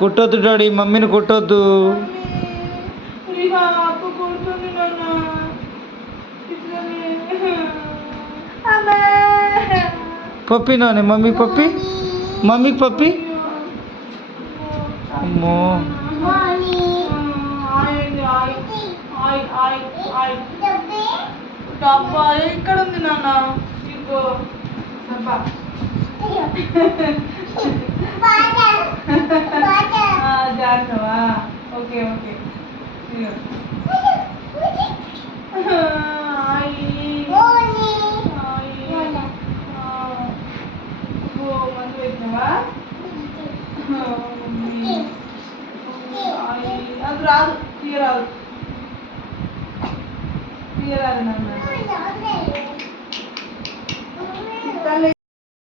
కొట్టొద్దు daddy, మమ్మీని కొట్టొద్దు. పప్పి నానే, mummy పప్పి, mummy పప్పి. అమ్మో డబ్బా ఇక్కడ ఉంది నాన్న. ఇగో డబ్బా. జాగ్రత్తవా? Okay okay.